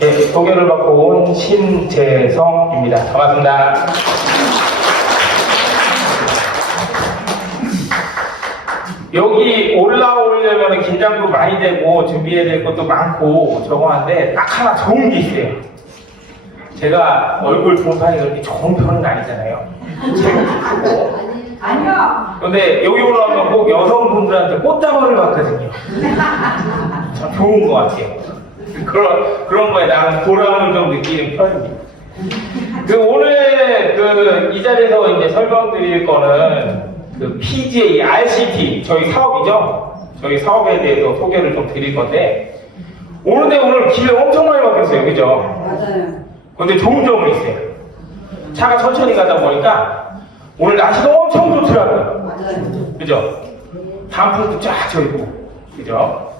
네, 소개를 받고 온 신재성입니다. 반갑습니다. 여기 올라오려면 긴장도 많이 되고 준비해야 될 것도 많고 저거 하는데 딱 하나 좋은 게 있어요. 제가 얼굴 동판이 그렇게 좋은 편은 아니잖아요. 아니요. 근데 여기 올라오면 꼭 여성분들한테 꽃다발을 받거든요. 참 좋은 것 같아요. 그런 거에 나는 보람을 좀 느끼는 편입니다. 오늘 이 자리에서 이제 설명드릴 거는 PGA, RCT, 저희 사업이죠? 저희 사업에 대해서 소개를 좀 드릴 건데, 오늘 길을 엄청 많이 막혔어요. 그죠? 맞아요. 근데 좋은 점은 있어요. 차가 천천히 가다 보니까, 오늘 날씨가 엄청 좋더라고요. 맞아요. 그죠? 단풍도 쫙 져있고, 그죠?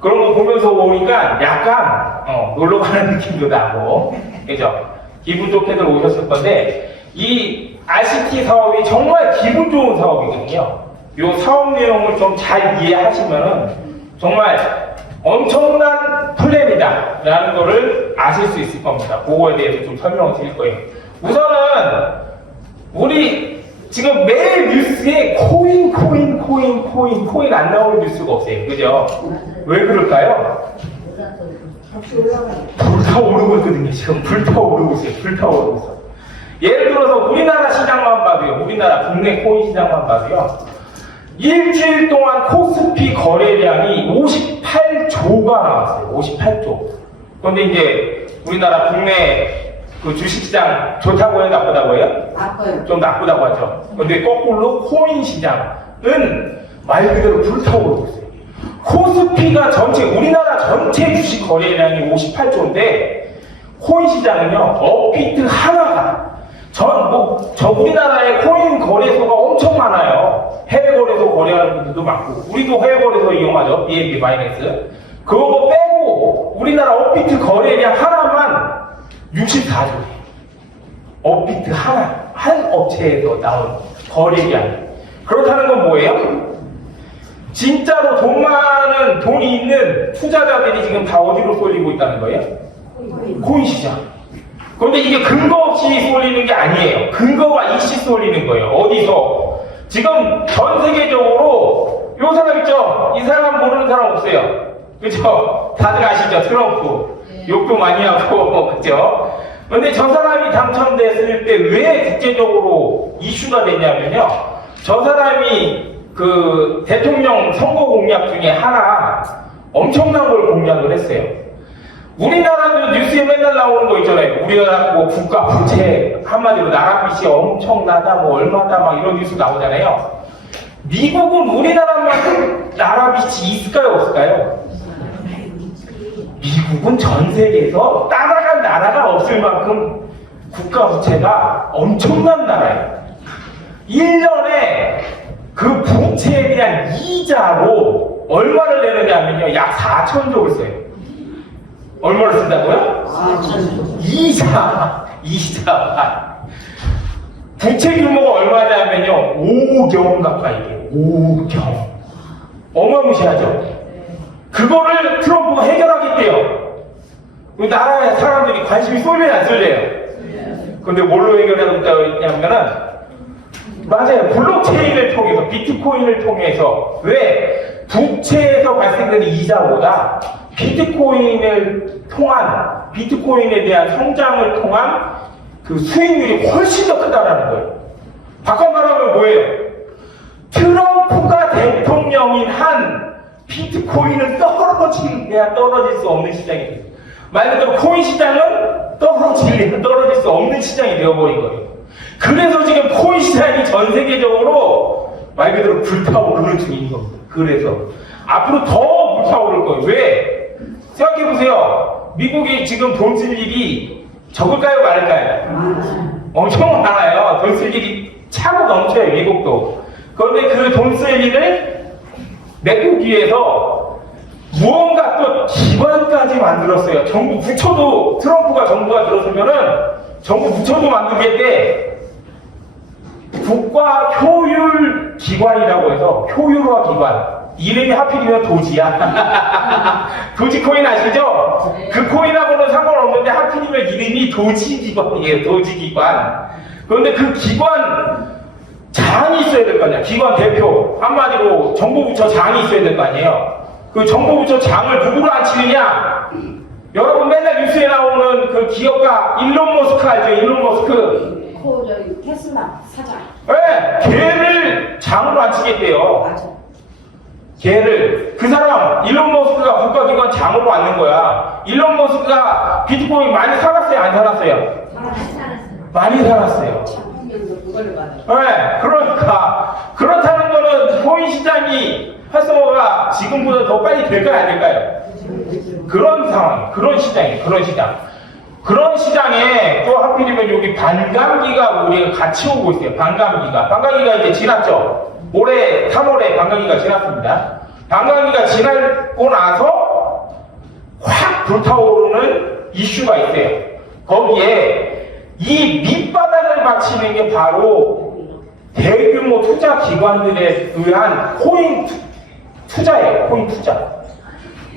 그런 거 보면서 오니까 약간, 놀러 가는 느낌도 나고, 그죠? 기분 좋게들 오셨을 건데, 이 RCT 사업이 정말 기분 좋은 사업이거든요. 이 사업 내용을 좀 잘 이해하시면은 정말 엄청난 플랜이다 라는 거를 아실 수 있을 겁니다. 그거에 대해서 좀 설명을 드릴 거예요. 우선은 우리 지금 매일 뉴스에 코인 안 나오는 뉴스가 없어요. 그죠? 왜 그럴까요? 불타오르고 있거든요. 지금 불타오르고 있어요. 불타오르고 있어. 예를 들어서 우리나라 시장만 봐도요. 우리나라 국내 코인 시장만 봐도요. 일주일 동안 코스피 거래량이 58조가 나왔어요. 58조. 그런데 이제 우리나라 국내 주식시장 좋다고 해요? 나쁘다고 해요? 나빠요. 좀 나쁘다고 하죠. 근데 거꾸로 코인 시장은 말 그대로 불타오르고 있어요. 코스피가 우리나라 전체 주식 거래량이 58조인데 코인 시장은요, 업비트 하나가 우리나라에 코인 거래소가 엄청 많아요. 해외 거래소 거래하는 분들도 많고, 우리도 해외 거래소 이용하죠. BNB 마이너스. 그거 빼고 우리나라 업비트 거래량 하나만 64조예요. 업비트 한 업체에서 나온 거래량. 그렇다는 건 뭐예요? 진짜로 돈이 있는 투자자들이 지금 다 어디로 쏠리고 있다는 거예요? 코인 시장. 그런데 이게 근거 없이 쏠리는 게 아니에요. 근거가 있이 쏠리는 거예요. 어디서? 지금 전 세계적으로 요 사람 있죠? 이 사람 모르는 사람 없어요. 그죠? 다들 아시죠? 트럼프. 욕도 많이 하고, 그죠? 근데 저 사람이 당첨됐을 때 왜 국제적으로 이슈가 됐냐면요. 저 사람이 대통령 선거 공약 중에 하나 엄청난 걸 공약을 했어요. 우리나라도 뉴스에 맨날 나오는 거 있잖아요. 우리나라 국가 부채, 한마디로 나라빚이 엄청나다, 얼마다, 이런 뉴스 나오잖아요. 미국은 우리나라만큼 나라빚이 있을까요, 없을까요? 미국은 전 세계에서 따라갈 나라가 없을 만큼 국가 부채가 엄청난 나라예요. 1년에 그 부채에 대한 이자로 얼마를 내느냐면요, 약 4천조를 써요. 얼마를 쓴다고요? 4천조. 이자. 부채 규모가 얼마냐면요, 5경 가까이 돼요. 5경. 어마무시하죠? 그거를 트럼프가 해결하겠대요. 나라의 사람들이 관심이 쏠려요, 안 쏠려요? 근데 뭘로 해결하겠다냐면은, 맞아요. 블록체인을 통해서, 비트코인을 통해서, 왜? 부채에서 발생되는 이자보다 비트코인에 대한 성장을 통한 수익률이 훨씬 더 크다라는 거예요. 바꿔 말하면 뭐예요? 트럼프가 대통령인 한 비트코인은 떨어질 수 없는 시장이 돼요. 말 그대로 코인 시장은 떨어질 수 없는 시장이 되어버린 거예요. 그래서 지금 코인 시장이 전 세계적으로 말 그대로 불타오르는 중인 겁니다. 그래서 앞으로 더 불타오를 거예요. 왜? 생각해보세요. 미국이 지금 돈 쓸 일이 적을까요, 많을까요? 엄청 많아요. 돈 쓸 일이 차고 넘쳐요, 미국도. 그런데 그 돈 쓸 일을 메꾸기 위해서 무언가 또 기관까지 만들었어요. 정부 부처도, 정부가 들어서면은 정부 부처도 만들겠대. 국가 효율 기관이라고 해서 효율화 기관. 이름이 하필이면 도지야. 도지코인 아시죠? 네. 그 코인하고는 상관없는데 하필이면 이름이 도지기관이에요. 도지기관. 그런데 그 기관 장이 있어야 될 거 아니야. 기관 대표. 한마디로 정보부처 장이 있어야 될 거 아니에요. 그 정보부처 장을 누구로 앉히느냐? 여러분 맨날 뉴스에 나오는 그 기업가 일론 머스크 알죠? 일론 머스크. 저기 테슬라 사장. 네, 걔를 장으로 앉히겠대요. 맞아. 걔를 그 사람 일론 머스크가 국가기관 장으로 앉는 거야. 일론 머스크가 비트코인 많이 살았어요? 안 살았어요? 살았어요. 많이 살았어요. 장품명도 그걸로 받아. 네, 그러니까 그렇다는 거는 코인 시장이 활성화가 지금보다 더 빨리 될까요, 안 될까요? 그런 상황, 그런 시장이에요, 그런 시장. 그런 시장에 또 하필이면 여기 반감기가 우리가 같이 오고 있어요. 반감기가 이제 지났죠. 올해 3월에 반감기가 지났습니다. 반감기가 지나고 나서 확 불타오르는 이슈가 있어요. 거기에 이 밑바닥을 받치는 게 바로 대규모 투자 기관들에 의한 코인 투자예요. 코인 투자.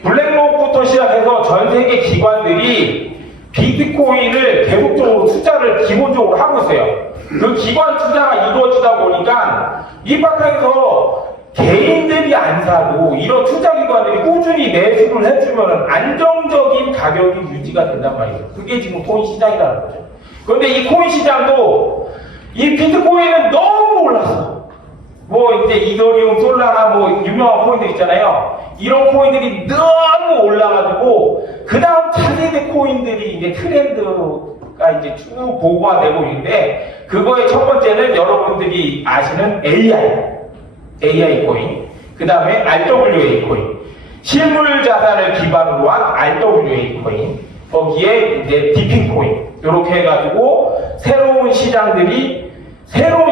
블랙록부터 시작해서 전 세계 기관들이 비트코인을 계속적으로 투자를 기본적으로 하고 있어요. 그 기관 투자가 이루어지다 보니까 이 바탕에서 개인들이 안 사고 이런 투자 기관들이 꾸준히 매수를 해주면 안정적인 가격이 유지가 된단 말이에요. 그게 지금 코인 시장이라는 거죠. 그런데 이 코인 시장도 이 비트코인은 너무 올랐어. 뭐 이제 이더리움, 솔라나 뭐 유명한 코인들 있잖아요. 이런 코인들이 너무 올라가지고 그 다음 차세대 코인들이 이제 트렌드가 이제 쭉 보고가 되고 있는데 그거의 첫 번째는 여러분들이 아시는 AI 코인, 그 다음에 RWA 코인, 실물 자산을 기반으로 한 RWA 코인, 거기에 이제 디핑 코인 이렇게 해가지고 새로운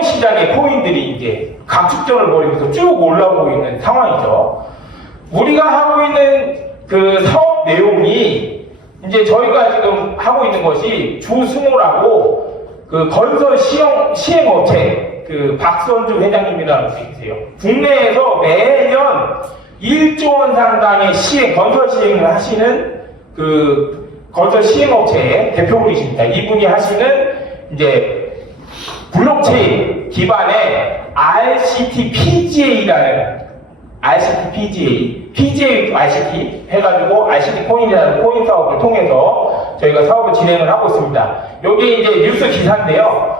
시장의 코인들이 이제 각축전을 벌이면서 쭉 올라오고 있는 상황이죠. 우리가 하고 있는 그 사업 내용이 이제 저희가 지금 하고 있는 것이 주승호라고 그 건설 시행업체 그 박선주 회장님이라는 분이 계세요. 국내에서 매년 1조 원 상당의 건설 시행을 하시는 그 건설 시행업체의 대표분이십니다. 이분이 하시는 이제 블록체인 기반의 PGA 해가지고 RCT 코인이라는 코인 사업을 통해서 저희가 사업을 진행을 하고 있습니다. 여기 이제 뉴스 기사인데요.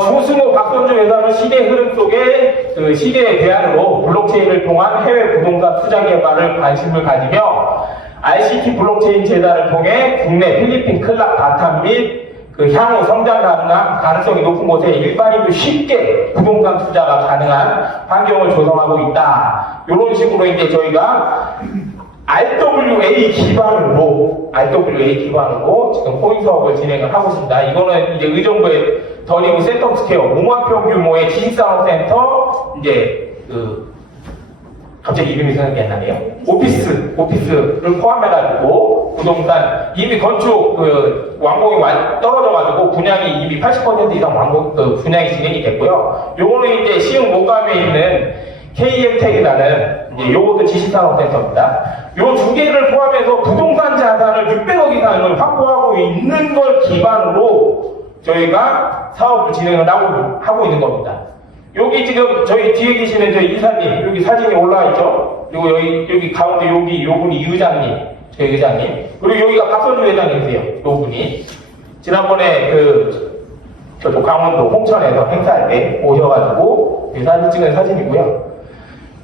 주승호 박선주 회장은 시대 흐름 속에 그 시대의 대안으로 블록체인을 통한 해외 부동산 투자 개발을 관심을 가지며 RCT 블록체인 재단을 통해 국내 필리핀 클락 바탕 및 그 향후 성장 가능성이 높은 곳에 일반인도 쉽게 부동산 투자가 가능한 환경을 조성하고 있다. 이런 식으로 이제 저희가 RWA 기반으로 지금 코인 사업을 진행을 하고 있습니다. 이거는 이제 의정부의 더리브 센텀스퀘어 5만 평 규모의 지식산업센터 이제 갑자기 이름이 생각이 안 나네요. 오피스를 포함해가지고 부동산 이미 건축 완공이 떨어져가지고 분양이 이미 80% 이상 분양이 진행이 됐고요. 요거는 이제 시흥 목감에 있는 KM텍이라는 이제 요것도 지식산업센터입니다. 요 두 개를 포함해서 부동산 자산을 600억 이상을 확보하고 있는 걸 기반으로 저희가 사업을 진행을 하고 있는 겁니다. 여기 지금 저희 뒤에 계시는 저희 이사님 여기 사진이 올라와 있죠? 그리고 여기 가운데 요분이 의장님, 저희 의장님. 그리고 여기가 박선주 회장님이세요. 요분이 지난번에 저쪽 강원도 홍천에서 행사할 때 오셔가지고 사진 찍은 사진이고요.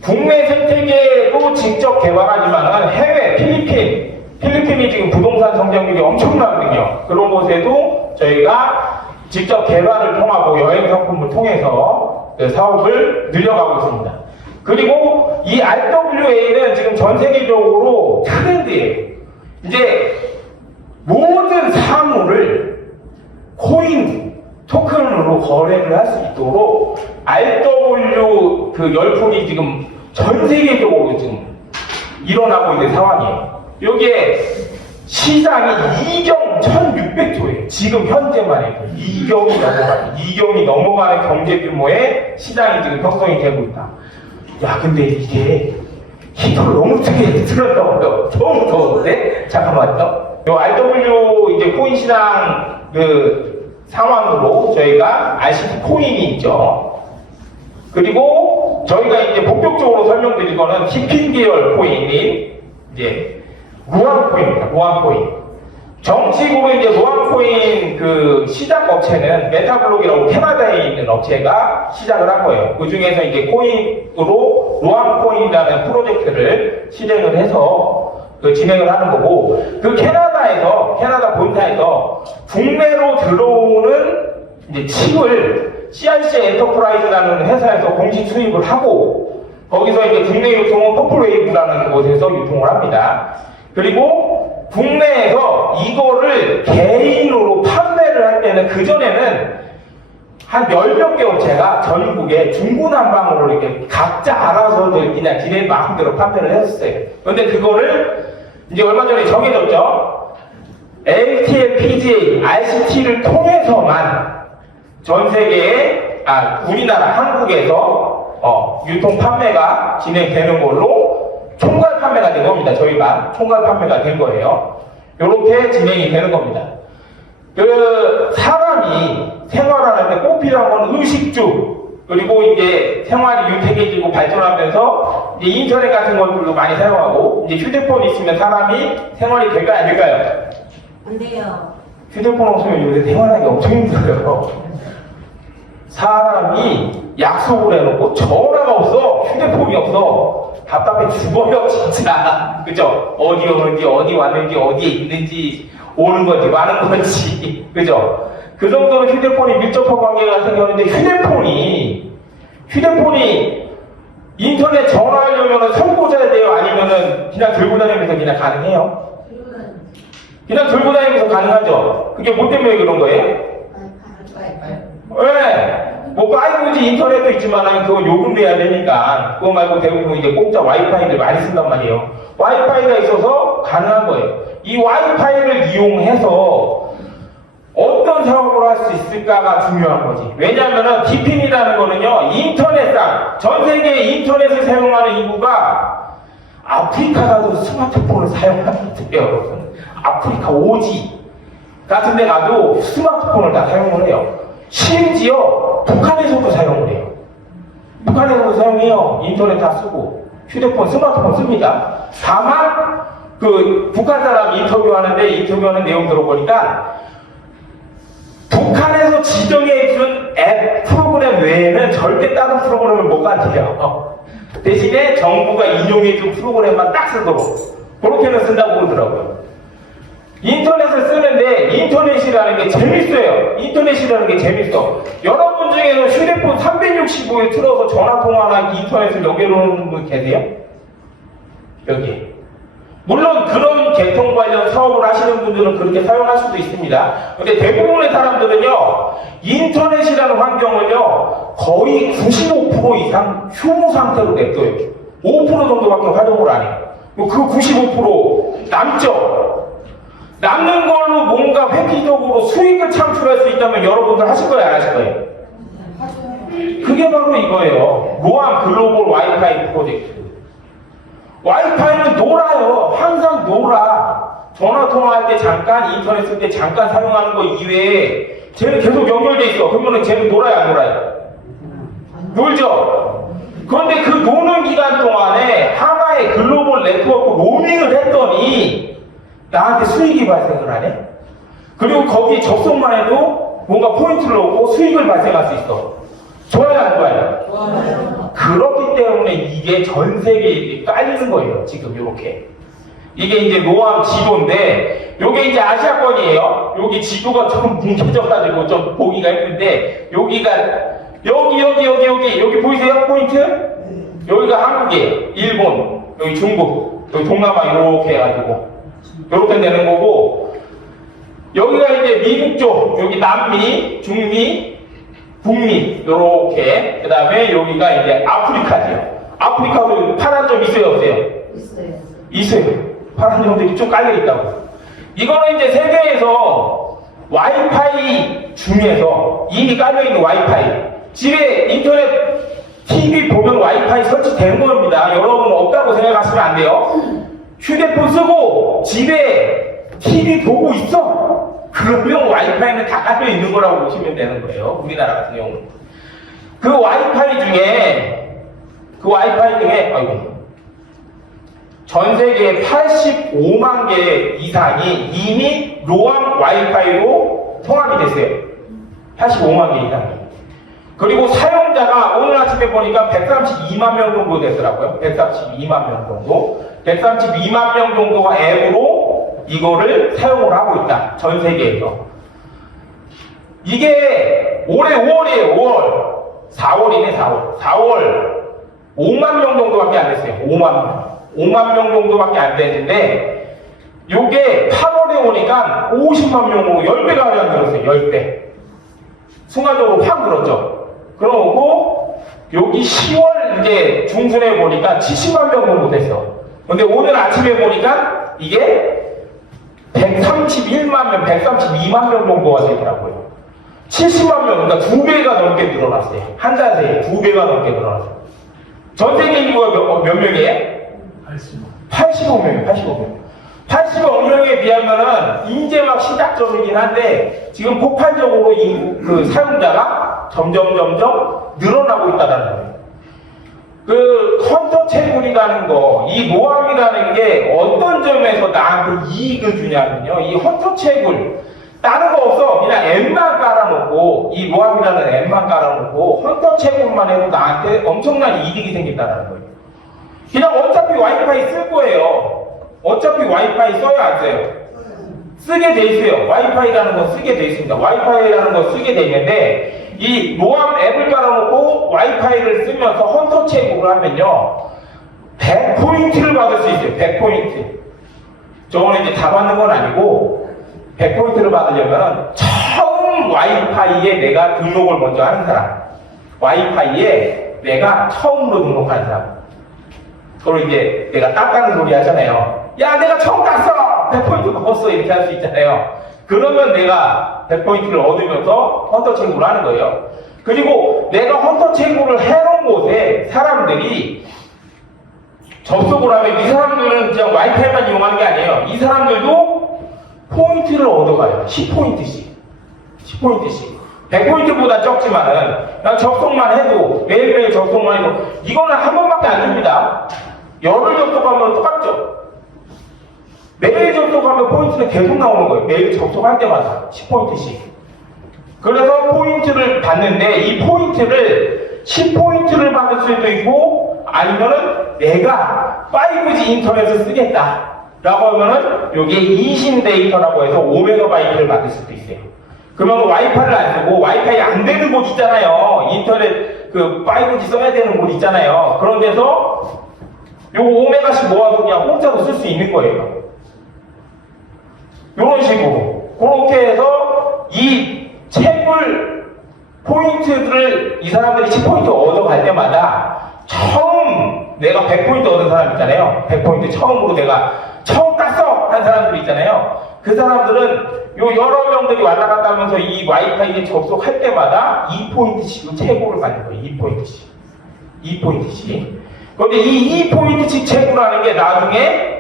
국내 생태계도 직접 개발하지만은 해외 필리핀이 지금 부동산 성장률이 엄청나거든요. 그런 곳에도 저희가 직접 개발을 통하고 여행 상품을 통해서 사업을 늘려가고 있습니다. 그리고 이 RWA는 지금 전 세계적으로 트렌드예요. 이제 모든 사물을 코인 토큰으로 거래를 할 수 있도록 RW 그 열풍이 지금 전 세계적으로 지금 일어나고 있는 상황이에요. 여기에 시장이 2경 1600조예요. 지금 현재만 해도 2경이 넘어가는 경제 규모의 시장이 지금 형성이 되고 있다. 야, 근데 이게 히터를 너무 크게 틀었다고요. 너무 더운데? 잠깐만요. 요 RW 이제 코인 시장 그 상황으로 저희가 RCT 코인이 있죠. 그리고 저희가 이제 본격적으로 설명드릴 거는 티핀 계열 코인인 이제 루안 코인입니다. 루안 코인. 정식으로 이제 루안 코인 그 시작 업체는 메타블록이라고 캐나다에 있는 업체가 시작을 한 거예요. 그 중에서 이제 코인으로 루안 코인이라는 프로젝트를 실행을 해서 그 진행을 하는 거고, 그 캐나다 본사에서 국내로 들어오는 이제 칩을 CRC 엔터프라이즈라는 회사에서 공식 수입을 하고, 거기서 이제 국내 유통은 퍼플웨이브라는 곳에서 유통을 합니다. 그리고 국내에서 이거를 개인으로 판매를 할 때는 그전에는 한 10몇 개 업체가 전국에 중구난방으로 이렇게 각자 알아서들 그냥 지네 마음대로 판매를 했었어요. 그런데 그거를 이제 얼마 전에 정해졌죠. LTL, PGA, RCT를 통해서만 전 세계에, 우리나라, 한국에서 유통 판매가 진행되는 걸로 총괄 판매가 된 겁니다. 저희가 총괄 판매가 된 거예요. 이렇게 진행이 되는 겁니다. 그 사람이 생활하는데 꼭 필요한 건 의식주, 그리고 이제 생활이 윤택해지고 발전하면서 이제 인터넷 같은 것들도 많이 사용하고, 이제 휴대폰 있으면 사람이 생활이 될까요, 안 될까요? 안 돼요. 휴대폰 없으면 요새 생활하기 엄청 힘들어요. 사람이 약속을 해놓고 전화가 없어, 휴대폰이 없어, 답답해 죽어요 진짜. 그죠? 어디 오는지, 어디 왔는지, 어디에 있는지, 오는 건지 마는 건지, 그죠? 그 정도로 휴대폰이 밀접한 관계가 생겼는데, 휴대폰이 인터넷 전화하려면 손 꽂아야 돼요? 아니면은 그냥 들고 다니면서 그냥 가능해요? 그냥 들고 다니면서 가능하죠? 그게 뭐 때문에 그런 거예요? 왜? 뭐 5G 인터넷도 있지만 그건 요금 내야 되니까 그거 말고 대부분 이제 공짜 와이파이를 많이 쓴단 말이에요. 와이파이가 있어서 가능한 거예요. 이 와이파이를 이용해서 어떤 사업을 할 수 있을까가 중요한 거지. 왜냐하면 디핀이라는 거는요, 인터넷상 전 세계 인터넷을 사용하는 인구가 아프리카 가도 스마트폰을 사용하는데요, 여러분. 아프리카 오지 같은 데 가도 스마트폰을 다 사용을 해요. 심지어 북한에서도 사용을 해요. 북한에서도 사용해요. 인터넷 다 쓰고 휴대폰, 스마트폰 씁니다. 다만 그 북한 사람 인터뷰하는 내용 들어보니까 북한에서 지정해준 앱 프로그램 외에는 절대 다른 프로그램을 못 간대요. 대신에 정부가 인용해준 프로그램만 딱 쓰도록 그렇게는 쓴다고 그러더라고요. 인터넷을 쓰는데 인터넷이라는 게 재밌어요. 인터넷이라는 게 재밌어. 여러분 중에서 휴대폰 365일 틀어서 전화통화나 인터넷을 연결하는 분 계세요? 여기. 물론 그런 개통 관련 사업을 하시는 분들은 그렇게 사용할 수도 있습니다. 근데 대부분의 사람들은요, 인터넷이라는 환경을요, 거의 95% 이상 휴무 상태로 냅둬요. 5% 정도밖에 활용을 안 해요. 그 95% 남죠? 남는 걸로 뭔가 획기적으로 수익을 창출할 수 있다면 여러분들 하실 거예요, 안 하실 거예요? 그게 바로 이거예요. 루안 글로벌 와이파이 프로젝트. 와이파이는 놀아요. 항상 놀아. 전화 통화할 때 잠깐, 인터넷 쓸 때 잠깐 사용하는 거 이외에 쟤는 계속 연결돼 있어. 그러면은 쟤는 놀아요, 안 놀아요? 놀죠? 그런데 그 노는 기간 동안에 하나의 글로벌 네트워크 로밍을 했더니 나한테 수익이 발생을 하네? 그리고 거기 접속만 해도 뭔가 포인트를 얻고 수익을 발생할 수 있어. 좋아요, 안 좋아요? 좋아요. 그렇기 때문에 이게 전 세계에 깔리는 거예요, 지금 요렇게. 이게 이제 노암 지도인데, 요게 이제 아시아권이에요. 여기 지도가 좀 뭉개져가지고 좀 보기가 힘든데, 여기가, 여기 보이세요? 포인트? 여기가 한국이에요. 일본, 여기 중국, 여기 동남아 이렇게 해가지고. 요렇게 되는 거고, 여기가 이제 미국 쪽, 여기 남미, 중미, 북미, 요렇게. 그 다음에 여기가 이제 아프리카죠. 아프리카도 파란 점 있어요, 없어요? 있어요. 있어요. 파란 점들이 쭉 깔려있다고. 이거는 이제 세계에서 와이파이 중에서 이미 깔려있는 와이파이. 집에 인터넷 TV 보면 와이파이 와이파이 설치된 겁니다. 여러분 없다고 생각하시면 안 돼요. 휴대폰 쓰고 집에 TV 보고 있어. 그러면 와이파이는 다 깔려 있는 거라고 보시면 되는 거예요. 우리나라 같은 경우. 그 와이파이 중에, 아이고. 전 세계 85만 개 이상이 이미 로암 와이파이로 통합이 됐어요. 85만 개 이상이. 그리고 사용자가 오늘 아침에 보니까 132만 명 정도 되더라고요. 132만 명 정도. 132만 명 정도가 앱으로 이거를 사용을 하고 있다. 전 세계에서. 이게 올해 5월이에요. 5월. 4월이네, 4월. 4월 5만 명 정도밖에 안 됐어요. 5만 명. 5만 명 정도밖에 안 됐는데 요게 8월에 오니까 50만 명으로 10배가 안 늘었어요. 10배. 순간적으로 확 늘었죠. 그러고 여기 10월 이제 중순에 보니까 70만 명 정도 됐어. 근데 오늘 아침에 보니까 이게 131만 명, 132만 명 정도가 되더라고요. 70만 명, 그러니까 2배가 넘게 늘어났어요. 한 달 새에 2배가 넘게 늘어났어요. 전 세계 인구가 몇 명이에요? 85명이에요. 85명. 85명에 비하면은 이제 막 시작점이긴 한데 지금 폭발적으로 그 사용자가 점점 늘어나고 있다는 거예요. 그 헌터 채굴이라는 거, 이 로암이라는 게 어떤 점에서 나한테 이익을 주냐면요. 이 헌터 채굴 다른 거 없어. 그냥 앱만 깔아놓고 이 로암이라는 앱만 깔아놓고 헌터 채굴만 해도 나한테 엄청난 이익이 생긴다는 거예요. 그냥 어차피 와이파이 쓸 거예요. 어차피 와이파이 써야 안 써요? 쓰게 돼 있어요. 와이파이라는 거 쓰게 돼 있습니다. 와이파이라는 거 쓰게 돼 있는데 이 로암 앱을 깔아놓고 와이파이를 쓰면서 헌터 채굴을 하면요 100포인트를 받을 수 있어요. 100포인트. 저거는 이제 다 받는 건 아니고 100포인트를 받으려면 처음 와이파이에 내가 등록을 먼저 하는 사람, 와이파이에 내가 처음으로 등록하는 사람, 그걸 이제 내가 땄다는 소리 하잖아요. 야, 내가 처음 땄어! 100포인트 먹었어! 이렇게 할 수 있잖아요. 그러면 내가 100포인트를 얻으면서 헌터 채굴을 하는 거예요. 그리고 내가 헌터 채굴을 해놓은 곳에 사람들이 접속을 하면 이 사람들은 그냥 와이파이만 이용하는 게 아니에요. 이 사람들도 포인트를 얻어가요. 10포인트씩. 10포인트씩. 100포인트보다 적지만은 그냥 접속만 해도 매일매일 접속만 해도 이거는 한 번밖에 안 줍니다. 열흘 접속하면 똑같죠. 매일 접속하면 포인트는 계속 나오는 거예요. 매일 접속할 때마다 10포인트씩. 그래서 포인트를 받는데 이 포인트를 10포인트를 받을 수도 있고 아니면은 내가 5G 인터넷을 쓰겠다 라고 하면은 요게 이신 데이터라고 해서 5MB를 받을 수도 있어요. 그러면 와이파이를 안 쓰고 와이파이 안 되는 곳 있잖아요. 인터넷 그 5G 써야 되는 곳 있잖아요. 그런 데서 요 5메가씩 모아서 그냥 공짜로 쓸 수 있는 거예요. 요런 식으로. 그렇게 해서 이 채굴 포인트들을 이 사람들이 10포인트 얻어갈 때마다 처음 내가 100포인트 얻은 사람 있잖아요. 100포인트 처음으로 내가 처음 땄어! 한 사람들이 있잖아요. 그 사람들은 요 여러 명들이 왔다 갔다 하면서 이 와이파이에 접속할 때마다 2포인트씩을 채굴을 받는 거예요. 2포인트씩. 2포인트씩. 그런데 이 2포인트씩 채굴하는 게 나중에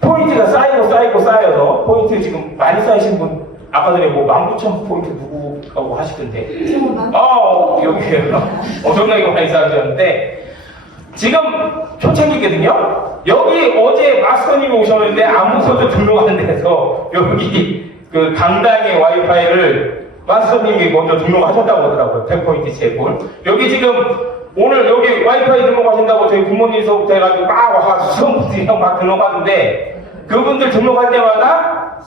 포인트가 쌓여서 포인트 지금 많이 쌓이신 분 아까 전에 뭐 19,000포인트 누구라고 하시던데 여기에요. 엄청나게 많이 쌓여졌는데 지금 초창기거든요. 여기 어제 마스터님이 오셨는데 아무것도 등록 안 돼서 여기 그 강당의 와이파이를 마스터님이 먼저 등록하셨다고 하더라고요. 100포인트 채굴. 여기 지금 오늘 여기 와이파이 등록하신다고 저희 부모님서부터 해가지고 막 와서 수험분들이랑 막 등록하는데 그분들 등록할 때마다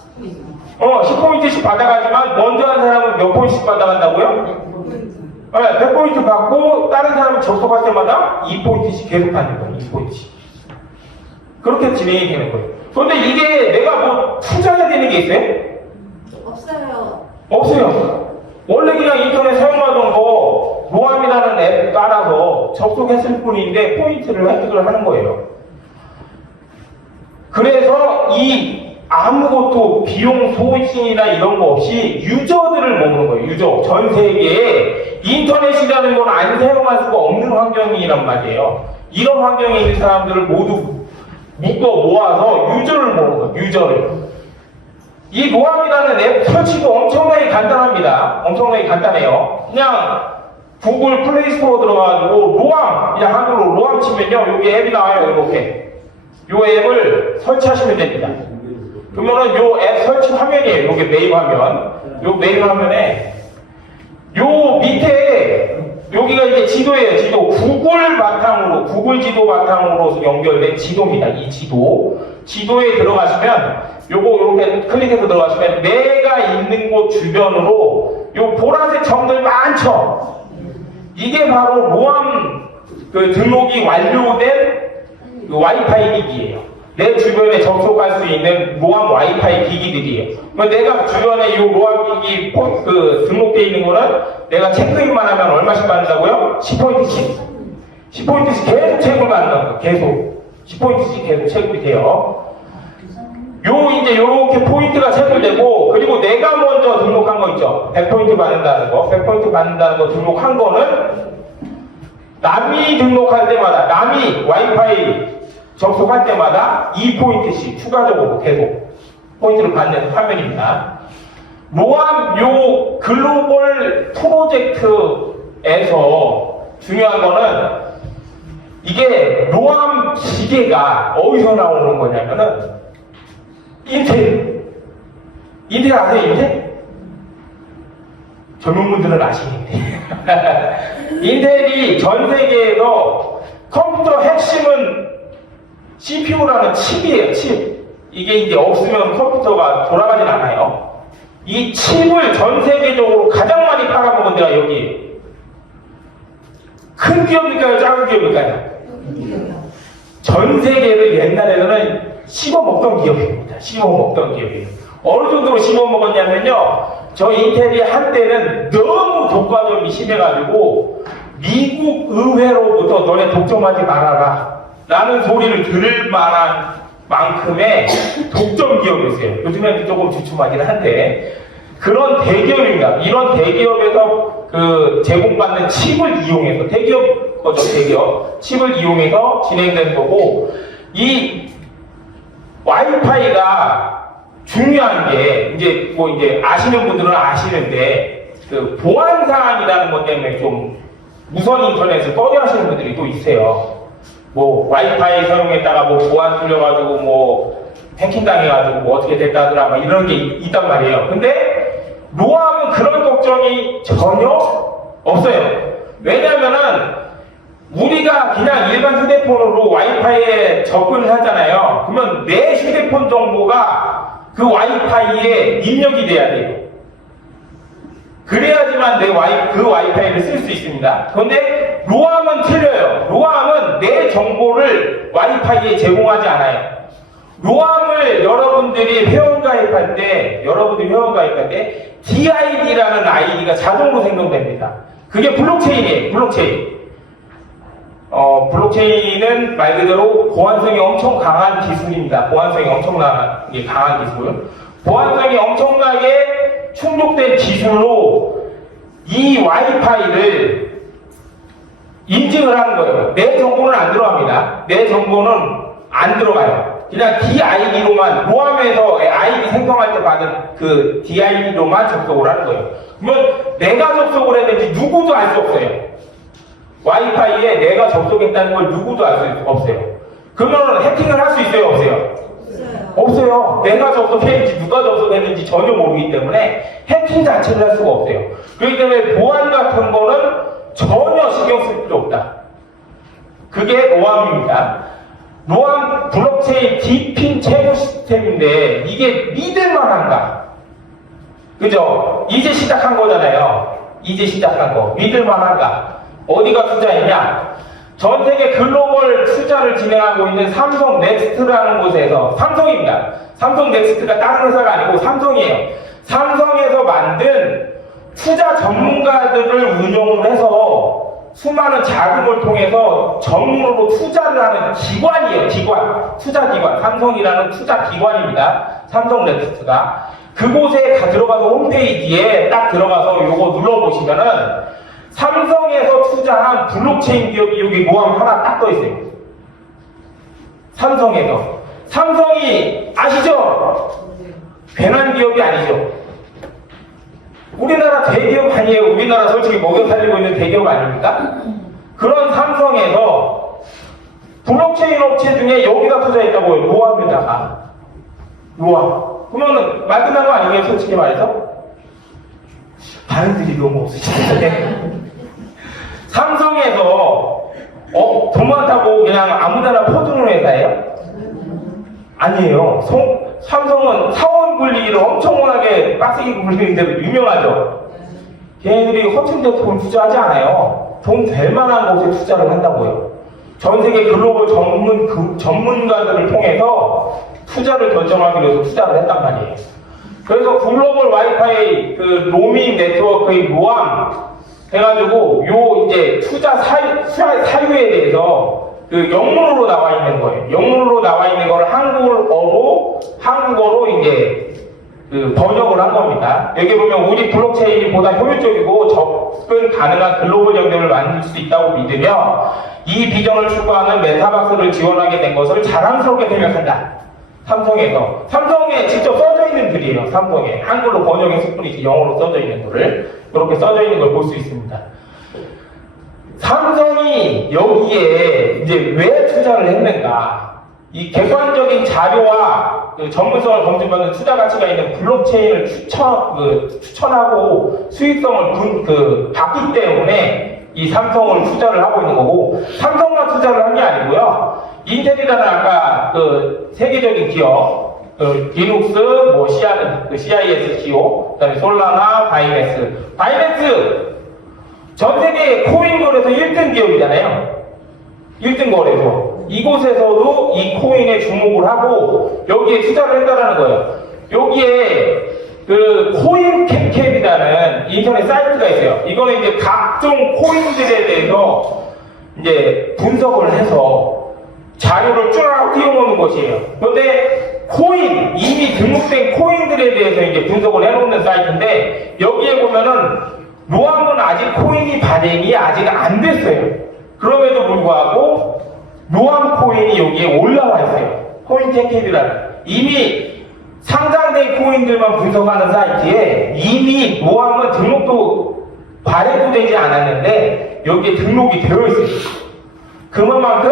10포인트씩 받아가지만 먼저 한 사람은 몇 포인트씩 받아간다고요? 네, 100포인트 받고 다른 사람이 접속할 때마다 2포인트씩 계속 받는 거예요. 2포인트씩. 그렇게 진행이 되는 거예요. 그런데 이게 내가 뭐 투자해야 되는 게 있어요? 없어요. 없어요. 원래 그냥 인터넷 사용하던 거 로암이라는 앱 깔아서 접속했을 뿐인데 포인트를 획득을 하는 거예요. 그래서 이 아무것도 비용 소진이나 이런 거 없이 유저들을 모으는 거예요. 유저. 전 세계에 인터넷이라는 건 안 사용할 수가 없는 환경이란 말이에요. 이런 환경에 있는 사람들을 모두 묶어 모아서 유저를 모으는 거예요. 유저를. 이 로암이라는 앱 설치도 엄청나게 간단합니다. 엄청나게 간단해요. 그냥 구글 플레이 스토어 들어가가지고 로암, 그냥 한글로 로암 치면요. 여기 앱이 나와요. 이렇게. 요 앱을 설치하시면 됩니다. 그러면은 요 앱 설치 화면이에요. 요게 메인 화면. 요 메인 화면에 요 밑에 여기가 이제 지도예요. 지도. 구글 바탕으로, 구글 지도 바탕으로 연결된 지도입니다. 이 지도. 지도에 들어가시면 요거 이렇게 클릭해서 들어가시면 내가 있는 곳 주변으로 요 보라색 점들 많죠. 이게 바로 로암 그 등록이 완료된 그 와이파이 기기예요. 내 주변에 접속할 수 있는 로암 와이파이 기기들이에요. 내가 주변에 이 로암 기기 등록되어 있는 거는 내가 체크인만 하면 얼마씩 받는다고요? 10포인트씩. 10포인트씩 계속 체크를 받는다는 거예요. 계속. 10포인트씩 계속 체크이 돼요. 이제 요렇게 포인트가 체크되고, 그리고 내가 먼저 등록한 거 있죠? 100포인트 받는다는 거. 100포인트 받는다는 거 등록한 거는 남이 등록할 때마다, 남이 와이파이 접속할 때마다 2포인트씩 추가적으로 계속 포인트를 받는 화면입니다. 로암 요 글로벌 프로젝트에서 중요한 거는 이게 로암 기계가 어디서 나오는 거냐면은 인텔. 인텔 아세요? 인텔? 젊은 분들은 아시겠네. 인텔이 전 세계에서 컴퓨터 핵심은 CPU라는 칩이에요, 칩. 이게 이제 없으면 컴퓨터가 돌아가진 않아요. 이 칩을 전 세계적으로 가장 많이 팔아먹은 데가 여기. 큰 기업일까요? 작은 기업일까요? 전 세계를 옛날에는 씹어먹던 기업입니다. 씹어먹던 기업이에요. 어느 정도로 씹어먹었냐면요. 저 인텔이 한때는 너무 독과점이 심해가지고 미국 의회로부터 너네 독점하지 말아라 라는 소리를 들을 만한 만큼의 독점 기업이었어요. 요즘에는 조금 주춤하긴 한데 그런 대기업입니다. 이런 대기업에서 그 제공받는 칩을 이용해서 대기업 거죠, 대기업 칩을 이용해서 진행된 거고, 이 와이파이가 중요한 게 이제 아시는 분들은 아시는데 그 보안 사항이라는 것 때문에 좀 무선 인터넷을 꺼려하시는 분들이 또 있어요. 뭐 와이파이 사용했다가 뭐 보안 뚫려가지고 뭐 해킹 당해가지고 뭐 어떻게 됐다 하더라 막 이런 게 있단 말이에요. 근데 로암은 그런 걱정이 전혀 없어요. 왜냐면은 우리가 그냥 일반 휴대폰으로 와이파이에 접근을 하잖아요. 그러면 내 휴대폰 정보가 그 와이파이에 입력이 돼야 돼요. 그래야지만 그 와이파이를 쓸 수 있습니다. 그런데 로암은 틀려요. 로암은 내 정보를 와이파이에 제공하지 않아요. 로암을 여러분들이 회원가입할 때 DID라는 아이디가 자동으로 생성됩니다. 그게 블록체인이에요. 블록체인. 블록체인은 말 그대로 보안성이 엄청 강한 기술입니다. 보안성이 엄청나게 강한 기술. 보안성이 엄청나게 충족된 기술로 이 와이파이를 인증을 하는 거예요. 내 정보는 안 들어갑니다. 내 정보는 안 들어가요. 그냥 DID로만, 로암에서 아이디 생성할 때 받은 그 DID로만 접속을 하는 거예요. 그러면 내가 접속을 했는지 누구도 알 수 없어요. 와이파이에 내가 접속했다는 걸 누구도 알 수 없어요. 그러면 해킹을 할 수 있어요? 없어요? 없어요. 내가 접속했는지 누가 접속했는지 전혀 모르기 때문에 해킹 자체를 할 수가 없어요. 그렇기 때문에 보안 같은 거는 전혀 신경 쓸 필요 없다. 그게 로암입니다. 로암 블록체인 디핀 채무 시스템인데 이게 믿을만한가? 그죠? 이제 시작한 거잖아요. 이제 시작한 거. 믿을만한가? 어디가 투자했냐? 전 세계 글로벌 투자를 진행하고 있는 삼성 넥스트라는 곳에서, 삼성입니다. 삼성 넥스트가 다른 회사가 아니고 삼성이에요. 삼성에서 만든 투자 전문가들을 운용을 해서 수많은 자금을 통해서 전문으로 투자를 하는 기관이에요. 기관. 투자기관. 삼성이라는 투자기관입니다. 삼성 랩스가. 그곳에 들어가서 홈페이지에 딱 들어가서 요거 눌러보시면은 삼성에서 투자한 블록체인 기업이 여기 모함 하나 딱 떠 있어요. 삼성에서. 삼성이 아시죠? 괜한 기업이 아니죠. 우리나라 대기업 아니에요. 우리나라 솔직히 먹여 살리고 있는 대기업 아닙니까? 그런 삼성에서 블록체인 업체 중에 여기다 투자했다고요. 노아입니다. 노아. 그러면은 말 끝난 거 아니에요? 솔직히 말해서? 반응들이 너무 없으시네. 삼성에서 돈 많다고 그냥 아무데나 퍼주는 회사예요? 아니에요. 삼성은 사원 굴리기를 엄청나게 빡세게 굴리는 데로 유명하죠. 걔네들이 허튼 데 돈 투자하지 않아요. 돈 될 만한 곳에 투자를 한다고요. 전 세계 글로벌 전문가들을 통해서 투자를 결정하기 위해서 투자를 했단 말이에요. 그래서 글로벌 와이파이 그 로밍 네트워크의 모함 해가지고 요 이제 투자 사유에 대해서 그 영문으로 나와 있는 거예요. 영문으로 나와 있는 거를 한국어로 이제 그 번역을 한 겁니다. 여기 보면 우리 블록체인이 보다 효율적이고 접근 가능한 글로벌 연결을 만들 수 있다고 믿으며 이 비전을 추구하는 메타박스를 지원하게 된 것을 자랑스럽게 생각한다. 삼성에 직접 써져 있는 글이에요. 삼성에 한글로 번역했을 뿐이지 영어로 써져 있는 글을 이렇게 써져 있는 걸 볼 수 있습니다. 삼성이 여기에 이제 왜 투자를 했는가? 이 객관적인 자료와 그 전문성을 검증받는 투자 가치가 있는 블록체인을 추천하고 수익성을 받기 때문에 이 삼성을 투자를 하고 있는 거고, 삼성만 투자를 한 게 아니고요. 인텔이라는 아까 그 세계적인 기업, 리눅스, 뭐 CISCO, 그다음에 솔라나, 바이낸스 전 세계 코인 거래소 1등 기업이잖아요. 1등 거래소. 이곳에서도 이 코인에 주목을 하고 여기에 투자를 했다라는 거예요. 여기에 그 코인캡캡이라는 인터넷 사이트가 있어요. 이거는 이제 각종 코인들에 대해서 이제 분석을 해서 자료를 쭉 띄워놓는 것이에요. 그런데 이미 등록된 코인들에 대해서 이제 분석을 해놓는 사이트인데 여기에 보면은 노함은 아직 코인이 발행이 아직 안 됐어요. 그럼에도 불구하고 노함 코인이 여기에 올라와 있어요. 코인캡캡이라는 이미 상장된 코인들만 분석하는 사이트에 이미 노함은 등록도 발행도 되지 않았는데 여기에 등록이 되어 있어요. 그만큼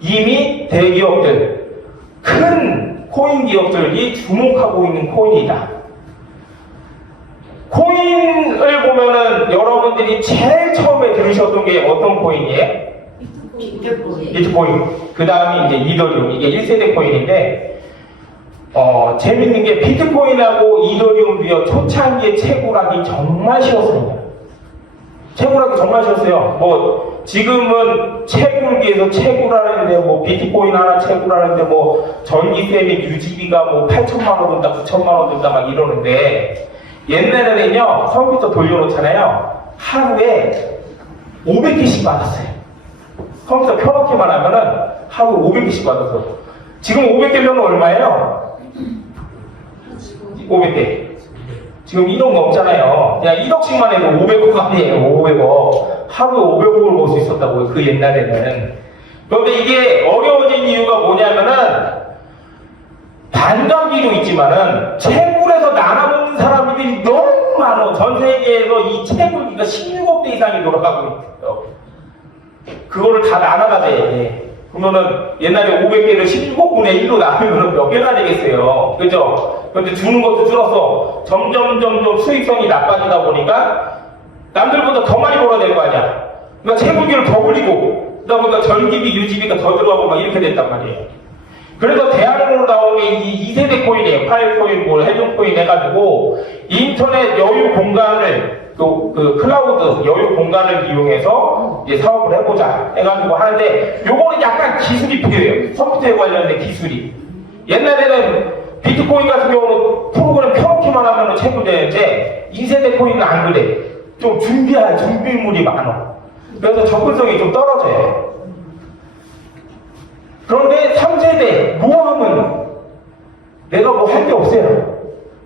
이미 대기업들, 큰 코인 기업들이 주목하고 있는 코인이다. 코인을 보면은 여러분들이 제일 처음에 들으셨던 게 어떤 코인이에요? 비트코인. 그 다음이 이제 이더리움. 이게 1세대 코인인데, 재밌는 게 비트코인하고 이더리움도요, 초창기에 채굴하기 정말 쉬웠습니다. 채굴하기 정말 쉬웠어요. 뭐, 지금은 채굴기에서 채굴하는데, 뭐, 비트코인 하나 채굴하는데, 뭐, 전기세 및 유지비가 뭐, 8천만원 든다, 9천만원 든다, 막 이러는데, 옛날에는요, 컴퓨터 돌려놓잖아요. 하루에 500개씩 받았어요. 컴퓨터 켜놓기만 하면은 하루에 500개씩 받았어. 지금 500개면 얼마예요? 500개. 지금 2억 넘잖아요. 그냥 1억씩만 해도 500억 아니에요. 500억. 하루에 500억을 벌 수 있었다고요. 그 옛날에는. 그런데 이게 어려워진 이유가 뭐냐면은 반감기도 있지만은 채굴에서 나눠먹는 사람들이 너무 많아. 전 세계에서 이 채굴기가 16억 대 이상이 돌아가고 있어요. 그거를 다 나눠야 돼. 그러면은 옛날에 500개를 16분의 1로 나누면 몇 개나 되겠어요. 그죠? 근데 주는 것도 줄었어. 점점 수익성이 나빠지다 보니까 남들보다 더 많이 벌어야 될 거 아니야. 그러니까 채굴기를 더 굴리고, 그러다 보니까 전기비, 유지비가 더 들어가고 막 이렇게 됐단 말이에요. 그래서 대안으로 나온 게 이 2세대 코인이에요. 파일 코인, 해종 코인 해가지고 인터넷 여유 공간을 그 클라우드 여유 공간을 이용해서 이제 사업을 해보자 해가지고 하는데 요거는 약간 기술이 필요해요. 컴퓨터에 관련된 기술이. 옛날에는 비트코인 같은 경우는 프로그램 켜놓기만 하면 채굴되는데 2세대 코인은 안 그래. 좀 준비물이 많아. 그래서 접근성이 좀 떨어져요. 그런데 3세대 노함은 내가 뭐 할 게 없어요.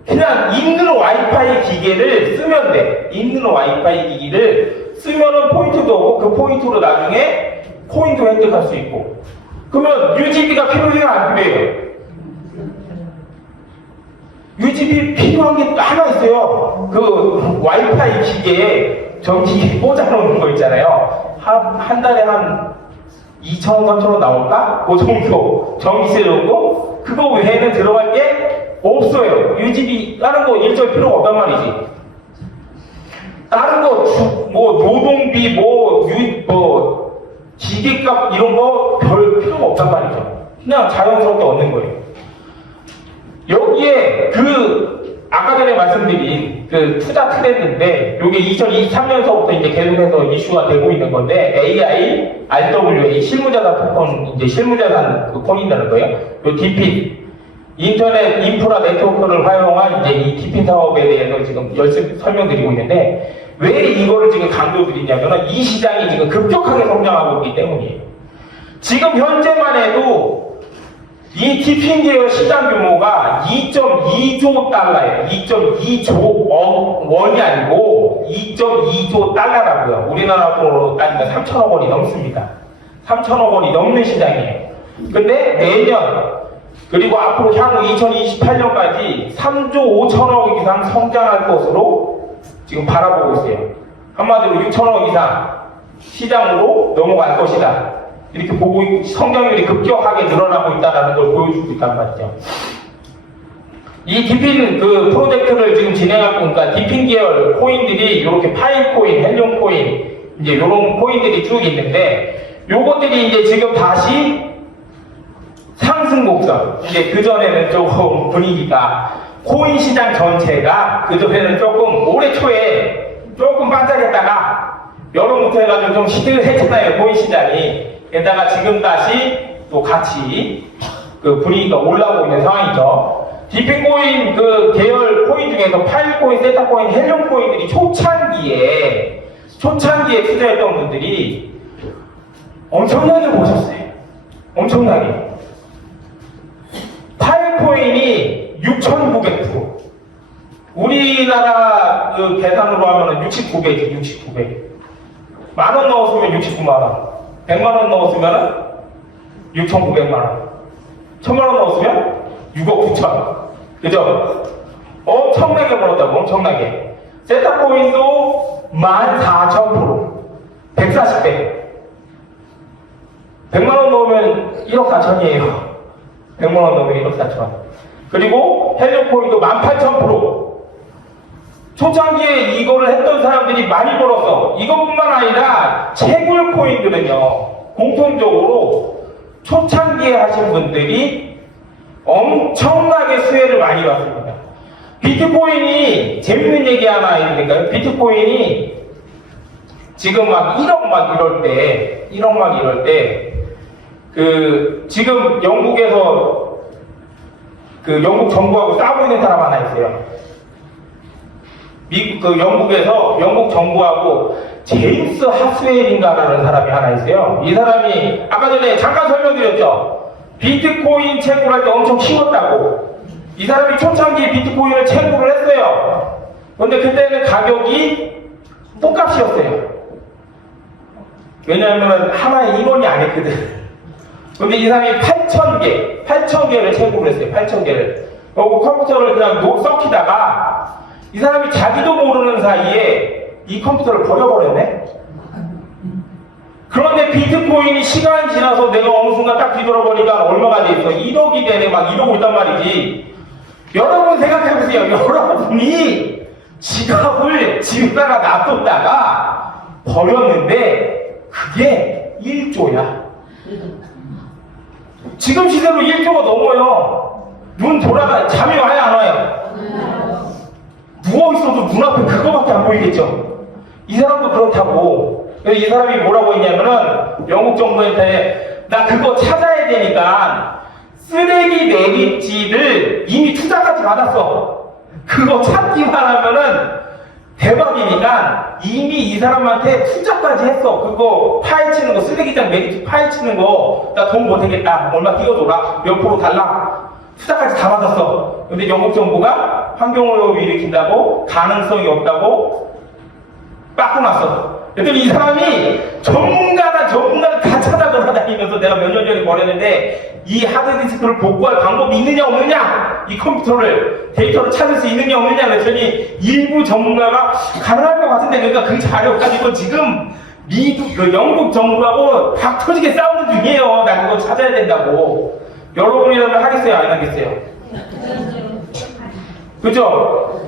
그냥 있는 와이파이 기계를 쓰면 돼. 있는 와이파이 기기를 쓰면은 포인트도 오고 그 포인트로 나중에 코인도 획득할 수 있고. 그러면 UGB가 필요해요, 안 필요해요? UGB 필요한 게 하나 있어요. 그 와이파이 기계에 전기 꽂아놓는 거 있잖아요. 한 달에 한 2,000원, 3,000원 나올까? 그 정도 전기세 넣고 그거 외에는 들어갈 게 없어요. UGB 다른 거 일절 필요가 없단 말이지. 다른 거 뭐 노동비 뭐 기계값 이런 거 별 필요가 없단 말이죠. 그냥 자연스럽게 얻는 거예요. 여기에 그 아까 전에 말씀드린 그 투자 트렌드인데 요게 2023년서부터 이제 계속해서 이슈가 되고 있는 건데 AI, RWA 실무자산 토큰 이제 실무자산 그 코인이라는 거예요. 요 디핀 인터넷 인프라 네트워크를 활용한 이제 이 디핀 사업에 대해서 지금 열심히 설명드리고 있는데 왜 이거를 지금 강조드리냐면은 이 시장이 지금 급격하게 성장하고 있기 때문이에요. 지금 현재만 해도 이 디핀 계열 시장 규모가 2.2조 달러예요. 2.2조 원이 아니고 2.2조 달러라고요. 우리나라 돈으로 따지면 3천억 원이 넘습니다. 3천억 원이 넘는 시장이에요. 근데 내년 그리고 앞으로 향후 2028년까지 3조 5천억 이상 성장할 것으로 지금 바라보고 있어요. 한마디로 6천억 이상 시장으로 넘어갈 것이다. 이렇게 보고 있고 성장률이 급격하게 늘어나고 있다는 걸 보여주고 있단 말이죠. 이 디핀 그 프로젝트를 지금 진행하고 그러니까 디핀 계열 코인들이 이렇게 파일 코인, 헬륨 코인 이제 이런 코인들이 쭉 있는데 요것들이 이제 지금 다시 상승 곡선. 이제 그 전에는 조금 분위기가 코인 시장 전체가 그 전에는 조금 올해 초에 조금 반짝했다가 여름부터 해가지고 좀 시들했잖아요 코인 시장이. 게다가 지금 다시 또 같이 그 분위기가 올라오고 있는 상황이죠. 디핀 코인 그 계열 코인 중에서 파일 코인, 세타 코인, 헬륨 코인들이 초창기에 투자했던 분들이 엄청나게 보셨어요. 엄청나게. 파일 코인이 6,900%. 우리나라 그 계산으로 하면은 69배지, 69배. 만원 넣었으면 69만원. 100만원 넣었으면 6,900만원. 1,000만원 넣었으면 6억 9천. 그죠? 엄청나게 벌었다고, 엄청나게. 세타코인도 14,000%. 140배. 100만원 넣으면 1억 4천이에요. 100만원 넣으면 1억 4천. 그리고 헬륨코인도 18,000%. 초창기에 이거를 했던 사람들이 많이 벌었어. 이것뿐만 아니라 채굴 코인들은요, 공통적으로 초창기에 하신 분들이 엄청나게 수혜를 많이 받습니다. 비트코인이 재밌는 얘기 하나 있으니까요. 비트코인이 지금 막 1억 막 이럴 때, 그, 지금 영국에서 그 영국 정부하고 싸우고 있는 사람 하나 있어요. 영국 정부하고 제임스 하스웰인가라는 사람이 하나 있어요. 이 사람이 아까 전에 잠깐 설명드렸죠. 비트코인 채굴할 때 엄청 쉬웠다고. 이 사람이 초창기에 비트코인을 채굴을 했어요. 근데 그때는 가격이 똥값이었어요. 왜냐하면 하나에 1원이 안 했거든. 근데 이 사람이 8,000개를 채굴을 했어요. 8,000개를. 그리고 컴퓨터를 그냥 썩히다가 이 사람이 자기도 모르는 사이에 이 컴퓨터를 버려버렸네? 그런데 비트코인이 시간이 지나서 내가 어느 순간 딱 뒤돌아보니까 얼마가 돼 있어? 1억이 되네, 막 이러고 있단 말이지. 여러분 생각해보세요. 여러분이 지갑을 집에다가 놔뒀다가 버렸는데 그게 1조야. 지금 시세로 1조가 넘어요. 잠이 와요, 안 와요? 누워있어도 눈앞에 그거밖에 안 보이겠죠? 이 사람도 그렇다고. 그래서 이 사람이 뭐라고 했냐면은 영국 정부한테 나 그거 찾아야 되니까 쓰레기 내리지를 이미 투자까지 받았어. 그거 찾기만 하면은 대박이니까 이미 이 사람한테 투자까지 했어. 그거 파헤치는 거, 쓰레기장 내리지 파헤치는 거 나 돈 못하겠다. 얼마 띄워줘라. 몇 프로 달라. 투자까지 다 받았어. 근데 영국 정부가 환경오염을 일으킨다고 가능성이 없다고 빠꾸났어. 그랬더니 이 사람이 전문가가 다 찾아 돌아다니면서 내가 몇 년 전에 버렸는데 이 하드디스크를 복구할 방법이 있느냐 없느냐, 이 컴퓨터를 데이터를 찾을 수 있느냐 없느냐 그랬더니 일부 전문가가 가능할 것 같은데, 그러니까 그 자료 가지고 지금 영국 정부하고 박 터지게 싸우는 중이에요. 나 그거 찾아야 된다고. 여러분이라면 하겠어요, 안 하겠어요? 그죠?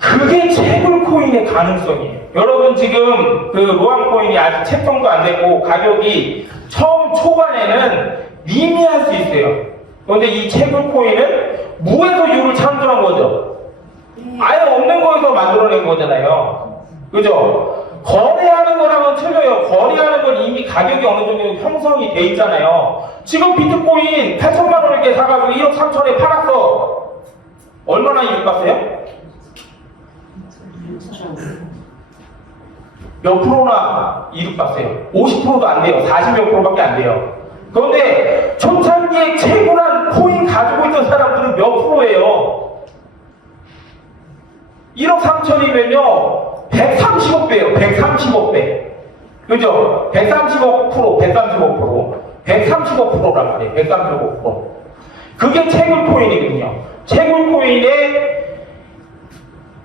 그게 채굴코인의 가능성이에요. 여러분 지금 그 로암코인이 아직 채통도 안 되고 가격이 처음 초반에는 미미할 수 있어요. 그런데 이 채굴코인은 무에서 유를 창조한 거죠. 아예 없는 거에서 만들어낸 거잖아요. 그죠? 거래하는 거랑은 틀려요. 거래하는 건 이미 가격이 어느 정도 형성이 돼 있잖아요. 지금 비트코인 8천만 원이렇게 사가지고 1억 3천에 팔았어. 얼마나 이익 봤어요? 몇 프로나 이익 봤어요? 50%도 안 돼요. 40몇 프로밖에 안 돼요. 그런데 초창기에 채굴한 코인 가지고 있던 사람들은 몇 프로예요? 1억 3천이면요 130억 배예요. 130억 배. 그죠? 135%, 135%란 말이에요. 135%. 그게 채굴코인이거든요. 채굴코인의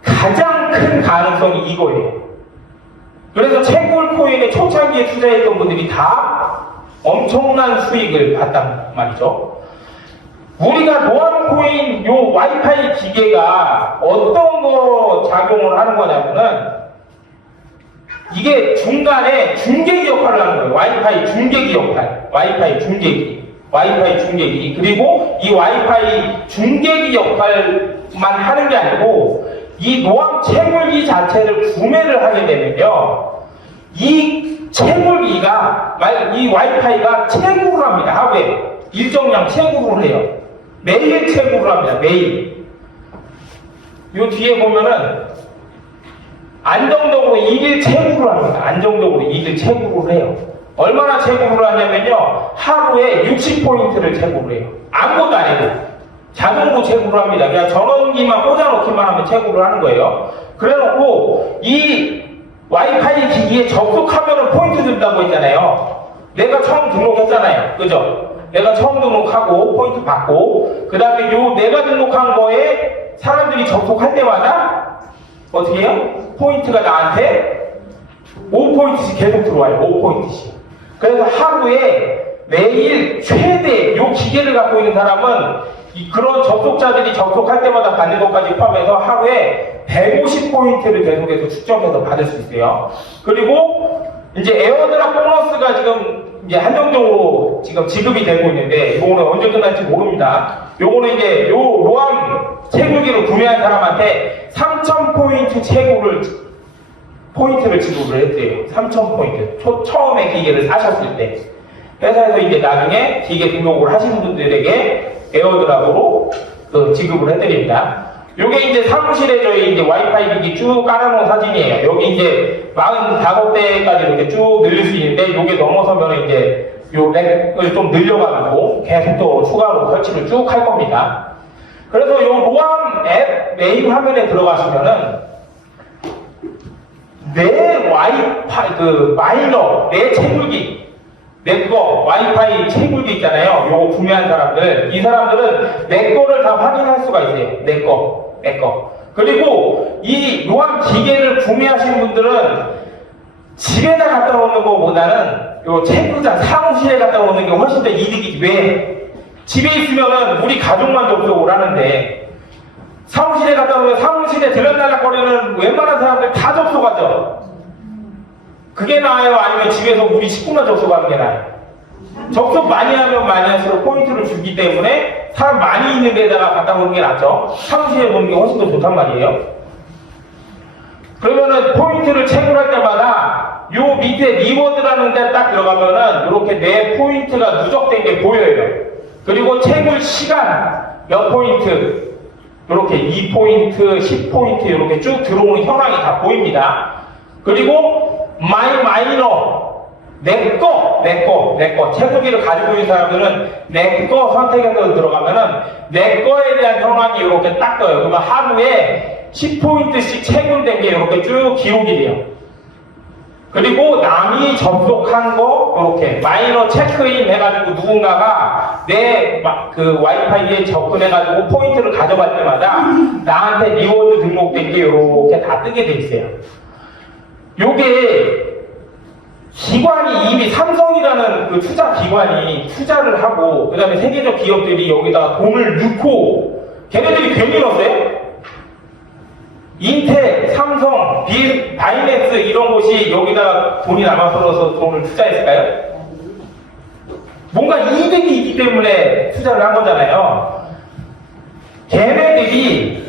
가장 큰 가능성이 이거예요. 그래서 채굴코인에 초창기에 투자했던 분들이 다 엄청난 수익을 봤단 말이죠. 우리가 노암코인 요 와이파이 기계가 어떤 거 작용을 하는 거냐면은 이게 중간에 중계기 역할을 하는 거예요. 와이파이 중계기 역할. 와이파이 중계기. 그리고 이 와이파이 중계기 역할만 하는 게 아니고 이 노암 채굴기 자체를 구매를 하게 되면요. 이 채굴기가, 이 와이파이가 채굴을 합니다. 하루에. 일정량 채굴을 해요. 매일 채굴을 합니다. 매일. 요 뒤에 보면은 안정적으로 1일 채굴을 합니다. 안정적으로 1일 채굴을 해요. 얼마나 채굴을 하냐면요. 하루에 60포인트를 채굴을 해요. 아무것도 안 해도. 자동으로 채굴을 합니다. 그냥 전원기만 꽂아놓기만 하면 채굴을 하는 거예요. 그래놓고 이 와이파이 기기에 접속하면은 포인트 든다고 했잖아요. 내가 처음 등록했잖아요. 그죠? 내가 처음 등록하고 포인트 받고 그 다음에 요 내가 등록한 거에 사람들이 접속할 때마다 어떻게 해요? 포인트가 나한테 5포인트씩 계속 들어와요. 5포인트씩. 그래서 하루에 매일 최대 요 기계를 갖고 있는 사람은 그런 접속자들이 접속할 때마다 받는 것까지 포함해서 하루에 150포인트를 계속해서 축적해서 받을 수 있어요. 그리고 이제 에어드랍 보너스가 지금 이제 한정적으로 지금 지급이 되고 있는데 이거는 언제 끝날지 모릅니다. 요거는 이제 요 로암 채굴기를 구매한 사람한테 3,000포인트 포인트를 지급을 했대요. 3,000포인트. 처음에 기계를 사셨을 때. 회사에서 이제 나중에 기계 등록을 하시는 분들에게 에어드랍으로 지급을 해드립니다. 요게 이제 사무실에 저희 이제 와이파이 기기 쭉 깔아놓은 사진이에요. 여기 이제 45대까지 이렇게 쭉 늘릴 수 있는데 요게 넘어서면 이제 요 렉을 좀 늘려가지고 계속 또 추가로 설치를 쭉 할 겁니다. 그래서 요 로암 앱 메인 화면에 들어가시면은 내 와이파이 마이너 내 채굴기 내 거 와이파이 채굴기 있잖아요. 요거 구매한 사람들, 이 사람들은 내 거를 다 확인할 수가 있어요. 내 거. 그리고 이 로암 기계를 구매하신 분들은 집에다 갖다 놓는 것보다는 요 채굴장 사무실에 갖다 놓는 게 훨씬 더 이득이지. 왜? 집에 있으면은 우리 가족만 접속을 하는데 사무실에 갖다 놓으면 사무실에 들락날락거리는 웬만한 사람들 다 접속하죠. 그게 나아요? 아니면 집에서 우리 식구만 접속하는 게 나아요? 접속 많이 하면 많이 할수록 포인트를 주기 때문에 사람 많이 있는 데다가 갖다 놓는 게 낫죠. 사무실에 놓는 게 훨씬 더 좋단 말이에요. 그러면은 포인트를 채굴할 때마다 요 밑에 리워드라는 데 딱 들어가면은 이렇게 내 포인트가 누적된 게 보여요. 그리고 채굴 시간 몇 포인트, 이렇게 2포인트, 10포인트 이렇게 쭉 들어오는 현황이 다 보입니다. 그리고 마이너 내 거. 채굴기를 가지고 있는 사람들은 내 거 선택해서 들어가면은 내 거에 대한 현황이 이렇게 딱 떠요. 그러면 하루에 10포인트씩 채굴된 게 이렇게 쭉 기록이 돼요. 그리고 남이 접속한 거 이렇게 마이너 체크인 해가지고 누군가가 내 그 와이파이에 접근해가지고 포인트를 가져갈 때마다 나한테 리워드 등록된 게 이렇게 다 뜨게 돼 있어요. 요게 기관이 이미 삼성이라는 그 투자 기관이 투자를 하고 그 다음에 세계적 기업들이 여기다가 돈을 넣고 걔네들이 괜히 넣었어요? 인텔, 삼성, 바이낸스 이런 곳이 여기다가 돈이 남아서 돈을 투자했을까요? 뭔가 이득이 있기 때문에 투자를 한 거잖아요. 걔네들이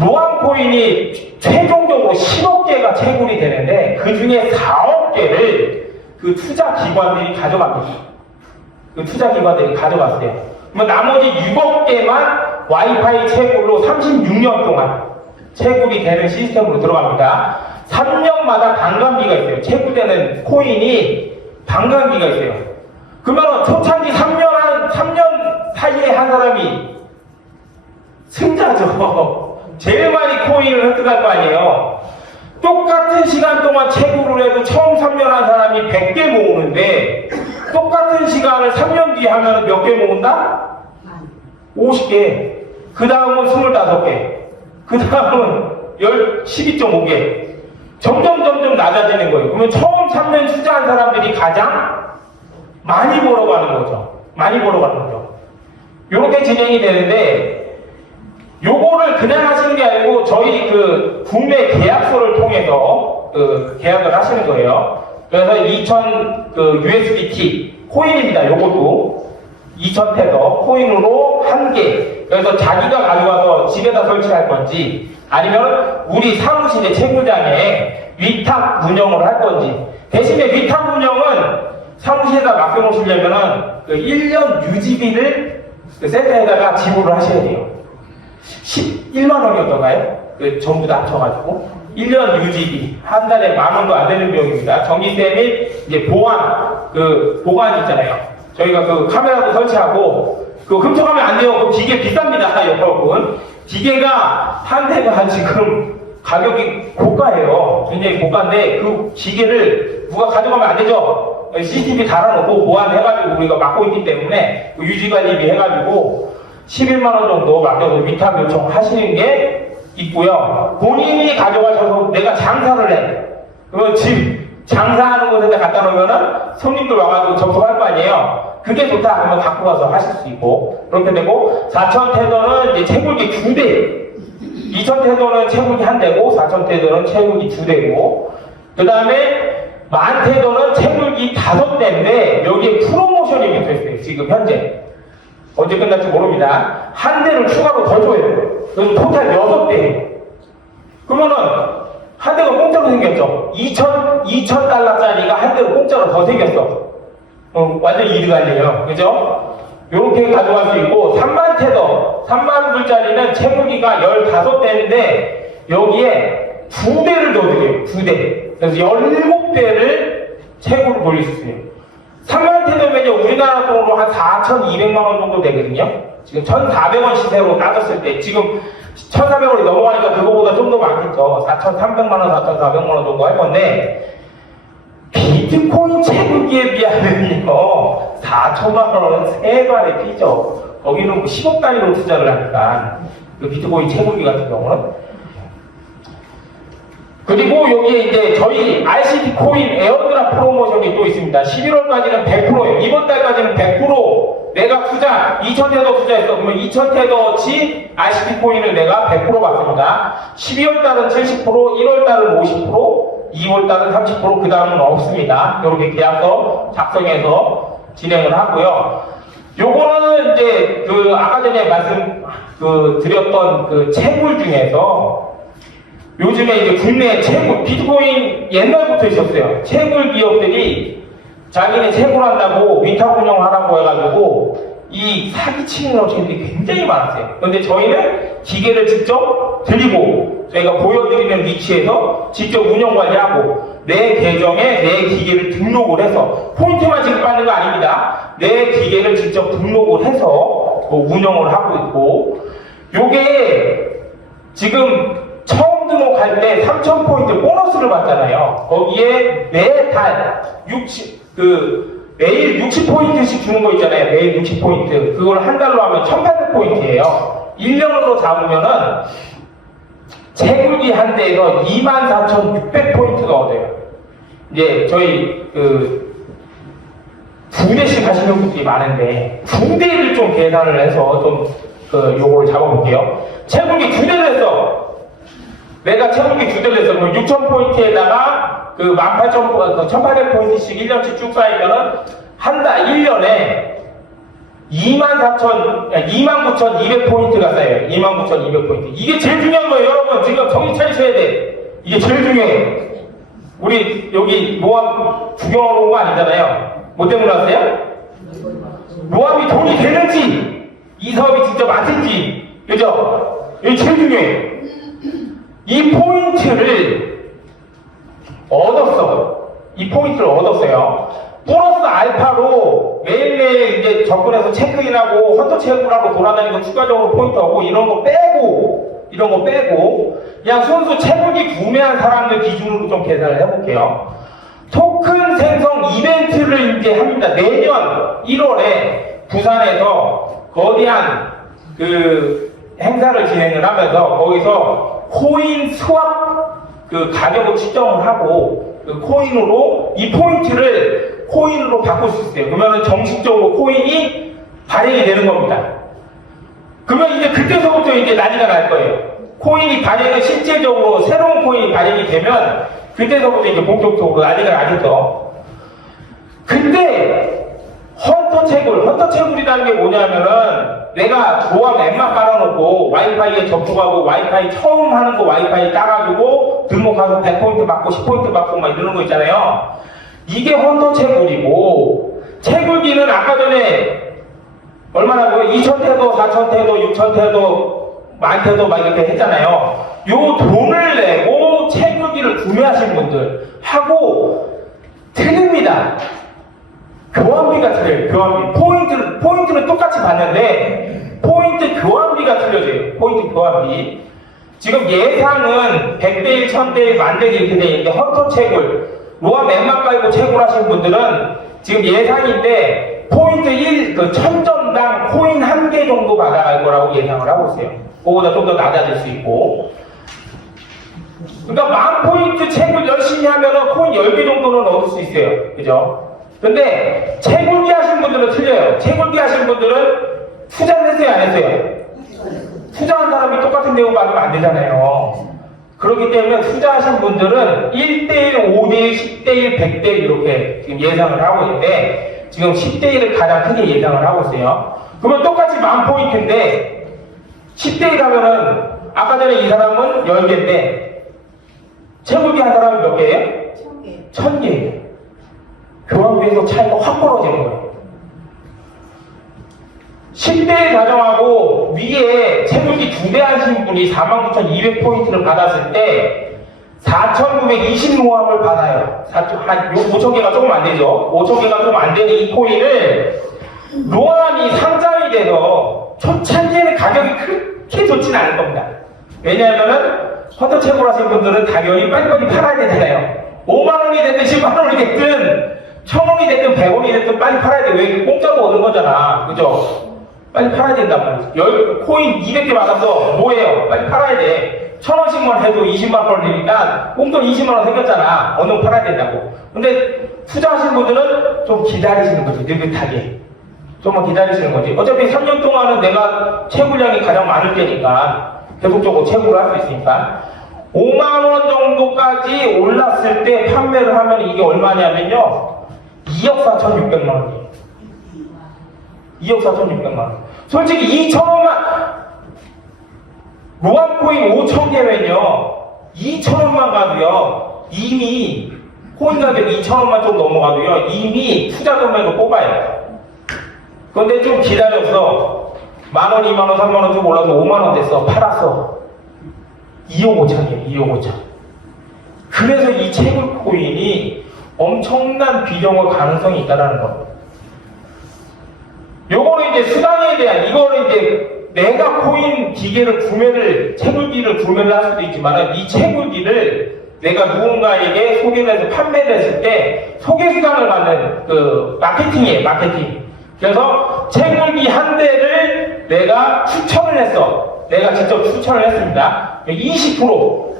로암코인이 최종적으로 10억 개가 채굴이 되는데 그 중에 4억 개를 그 투자 기관들이 가져갑니다. 그 투자 기관들이 가져갔어요. 그러면 나머지 6억 개만 와이파이 채굴로 36년 동안 채굴이 되는 시스템으로 들어갑니다. 3년마다 반감기가 있어요. 채굴되는 코인이 반감기가 있어요. 그러면 초창기 3년 사이에 한 사람이 승자죠. 제일 많이 코인을 획득할 거 아니에요. 똑같은 시간 동안 채굴을 해도 처음 3년 한 사람이 100개 모으는데 똑같은 시간을 3년 뒤에 하면 몇 개 모은다? 50개. 그 다음은 25개. 그 다음은 12.5개. 점점 낮아지는 거예요. 그러면 처음 3년 투자한 사람들이 가장 많이 벌어가는 거죠. 요렇게 진행이 되는데 요거를 그냥 하시는 게 아니고 저희 그 국내 계약서를 통해서 그 계약을 하시는 거예요. 그래서 2000 그 USDT 코인입니다. 요것도 2000테더 코인으로 1개. 그래서 자기가 가져가서 집에다 설치할 건지 아니면 우리 사무실의 채굴장에 위탁 운영을 할 건지. 대신에 위탁 운영은 사무실에다 맡겨놓으시려면은 그 1년 유지비를 그 센터에다가 지불을 하셔야 돼요. 11만 원이었던가요? 그 전부 다 합쳐가지고 1년 유지비 한 달에 10,000원도 안 되는 비용입니다. 전기세 및 이제 보관 있잖아요. 저희가 그 카메라도 설치하고 그거 훔쳐가면 안 돼요. 그 기계 비쌉니다, 여러분. 기계가 한 대가 지금 가격이 고가예요. 굉장히 고가인데 그 기계를 누가 가져가면 안 되죠. CCTV 달아놓고 보안해가지고 우리가 맡고 있기 때문에 그 유지관리비 해가지고 11만 원 정도 맡겨서 위탁 요청하시는 게 있고요. 본인이 가져가셔서 내가 장사를 해. 그러면 집 장사하는 곳에다 갖다 놓으면은 손님들 와가지고 접속할 거 아니에요. 그게 좋다 하면 갖고 가서 하실 수 있고 그렇게 되고 4,000테더는 이제 채굴기 2대 2,000테더는 채굴기 1대고 4,000테더는 채굴기 2대고 그 다음에 10,000테더는 채굴기 5대인데 여기에 프로모션이 붙어있어요. 지금 현재 언제 끝날지 모릅니다. 한 대를 추가로 더 줘야 돼요. 그래서 토탈 6대. 그러면은 한 대가 공짜로 생겼죠. 2,000달러짜리가 한 대로 공짜로 더 생겼어. 완전 이득 아니에요. 그죠? 요렇게 가져갈 수 있고 30,000테더 3만 불짜리는 채굴기가 15대인데 여기에 2대를 더 드려요. 2대. 그래서 17대를 채굴을 돌릴 수 있어요. 30,000테더면 우리나라 돈으로 한 4,200만 원 정도 되거든요. 지금 1,400원 시세로 따졌을 때 지금 1,400원이 넘어가니까 그거보다 좀 더 많겠죠. 4,300만 원, 4,400만 원 정도 할 건데 비트코인 채굴기에 비하면요 4천만 원은 3발의 피죠. 거기는 뭐 10억 단위로 투자를 하니까 그 비트코인 채굴기 같은 경우는. 그리고 여기에 이제 저희 RCT 코인 에어드랍 프로모션이 또 있습니다. 11월까지는 100%예요. 이번 달까지는 100% 내가 투자 2,000테더 투자했어. 그러면 2,000테더치 RCT 코인을 내가 100% 받습니다. 12월 달은 70%, 1월 달은 50%, 2월 달은 30%, 그 다음은 없습니다. 이렇게 계약서 작성해서 진행을 하고요. 요거는 이제 그 아까 전에 드렸던 그 채굴 중에서 요즘에 이제 국내 채굴, 비트코인 옛날부터 있었어요. 채굴 기업들이 자기네 채굴한다고 위탁 운영하라고 해가지고 이 사기치는 업체들이 굉장히 많았어요. 그런데 저희는 기계를 직접 드리고 저희가 보여드리는 위치에서 직접 운영 관리하고 내 계정에 내 기계를 등록을 해서 포인트만 지급받는 거 아닙니다. 내 기계를 직접 등록을 해서 운영을 하고 있고, 요게 지금 처음 등록할 때 3,000포인트 보너스를 받잖아요. 거기에 매달 매일 60포인트씩 주는 거 있잖아요. 매일 60포인트. 그걸 한 달로 하면 1,800포인트예요. 1년으로 잡으면은 채굴기 한 대에서 24,600포인트가 얻어요. 이제 저희 부대씩 하시는 분들이 많은데 부대를 좀 계산을 해서 좀 요거를 잡아볼게요. 채굴기 2대를 했어. 내가 채굴기 2대를 했어. 그럼 6,000포인트에다가 18,800포인트씩 1년치 쭉 쌓이면은 한 달 1년에 29,200포인트가 쌓여요. 29,200포인트. 이게 제일 중요한 거예요, 여러분. 지금 정신 차리셔야 돼. 이게 제일 중요해요. 우리 여기 모함 구경하러 온 거 아니잖아요. 뭐 때문에 왔어요? 모함이 돈이 되는지, 이 사업이 진짜 맞은지, 그죠? 이게 제일 중요해요. 이 포인트를 얻었어. 이 포인트를 얻었어요. 플러스 알파로 매일매일 이제 접근해서 체크인하고 헌터 체크하고 돌아다니고 추가적으로 포인트하고 이런 거 빼고 그냥 순수 채굴기 구매한 사람들 기준으로 좀 계산을 해볼게요. 토큰 생성 이벤트를 이제 합니다. 내년 1월에 부산에서 거대한 행사를 진행을 하면서 거기서 코인 스왑 가격을 측정을 하고 코인으로 이 포인트를 코인으로 바꿀 수 있어요. 그러면 정식적으로 코인이 발행이 되는 겁니다. 그러면 이제 그때서부터 이제 난리가 날 거예요. 코인이 발행은 실제적으로 새로운 코인이 발행이 되면 그때서부터 이제 본격적으로 난리가 나겠죠. 근데 헌터 채굴이라는 게 뭐냐면은 내가 모함 앱만 깔아놓고 와이파이에 접속하고 와이파이 처음 하는 거 와이파이 따가지고 등록하고 100포인트 받고 10포인트 받고 막 이러는 거 있잖아요. 이게 헌터 채굴이고, 채굴기는 아까 전에 얼마나 2,000태도, 4,000태도, 6,000태도, 10,000태도 막 이렇게 했잖아요. 요 돈을 내고 채굴기를 구매하신 분들 하고 틀립니다. 교환비가 틀려요. 교환비. 포인트는 똑같이 받는데 포인트 교환비가 틀려져요. 포인트 교환비. 지금 예상은 100대1, 1000대1, 10,000대1 이렇게 돼 있는데 헌터 채굴, 로아 맵만 깔고 채굴하신 분들은 지금 예상인데 포인트 1000점당 코인 1개 정도 받아갈 거라고 예상을 하고 있어요. 그거보다 좀 더 낮아질 수 있고. 그러니까 10,000포인트 채굴 열심히 하면은 코인 10개 정도는 얻을 수 있어요. 그죠? 근데 채굴기 하신 분들은 틀려요. 채굴기 하신 분들은 투자를 했어요, 안 했어요? 투자한 사람이 똑같은 내용 받으면 안 되잖아요. 그렇기 때문에 투자하신 분들은 1대1, 5대1, 10대1, 100대1 이렇게 지금 예상을 하고 있는데 지금 10대1을 가장 크게 예상을 하고 있어요. 그러면 똑같이 10,000포인트인데 10대1 하면은 아까 전에 이 사람은 10개인데 채굴기 한 사람은 몇 개예요? 1,000개. 1,000개. 교환비에서 차이가 확 벌어지는 거예요. 10대1 가정하고 위에 채굴기 2대 하신 분이 49,200포인트를 받았을 때 4,920로함을 받아요. 한 5,000개가 조금 안 되죠. 5,000개가 조금 안 되는 이 코인을 로함이 상장이 돼서 초창기에는 가격이 그렇게 좋지는 않을 겁니다. 왜냐하면은 헌터 채굴 하신 분들은 당연히 빨리빨리 팔아야 되잖아요. 5만원이 됐든 10만원이 됐든 1,000원이 됐든 100원이 됐든 빨리 팔아야 돼. 왜 공짜로 얻은 거잖아. 그죠? 빨리 팔아야 된단 말이지. 코인 200개 받아서 뭐예요? 빨리 팔아야 돼. 1,000원씩만 해도 20만 원이니까 꽁돈 20만 원 생겼잖아. 얼른 팔아야 된다고. 근데 투자하신 분들은 좀 기다리시는 거지. 느긋하게. 좀만 기다리시는 거지. 어차피 3년 동안은 내가 채굴량이 가장 많을 때니까 계속적으로 채굴을 할 수 있으니까 5만 원 정도까지 올랐을 때 판매를 하면 이게 얼마냐면요. 2억 4,600만 원이에요. 2억 4,600만 원. 솔직히 2,000원만 로함코인 5,000개면요 2,000원만 가도요 이미 코인 가격 2,000원만 좀 넘어가도요 이미 투자 금액을 뽑아요. 그런데 좀 기다렸어. 10,000원, 20,000원, 30,000원 좀 올라서 50,000원 됐어. 팔았어. 2억 5천이에요. 2억 5천. 그래서 이 채굴 코인이 엄청난 비정어 가능성이 있다라는 겁니다. 요거는 이제 수당에 대한, 이거는 이제 내가 코인 기계를 채굴기를 구매를 할 수도 있지만, 이 채굴기를 내가 누군가에게 소개를 해서 판매를 했을 때 소개 수당을 받는 그 마케팅이에요, 마케팅. 그래서 채굴기 한 대를 내가 추천을 했어. 내가 직접 추천을 했습니다. 20%.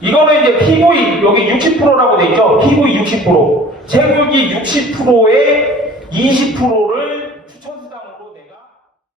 이거는 이제 PV, 여기 60%라고 돼 있죠? PV 60%. 채굴기 60%에 20%를 추천 수당으로 내가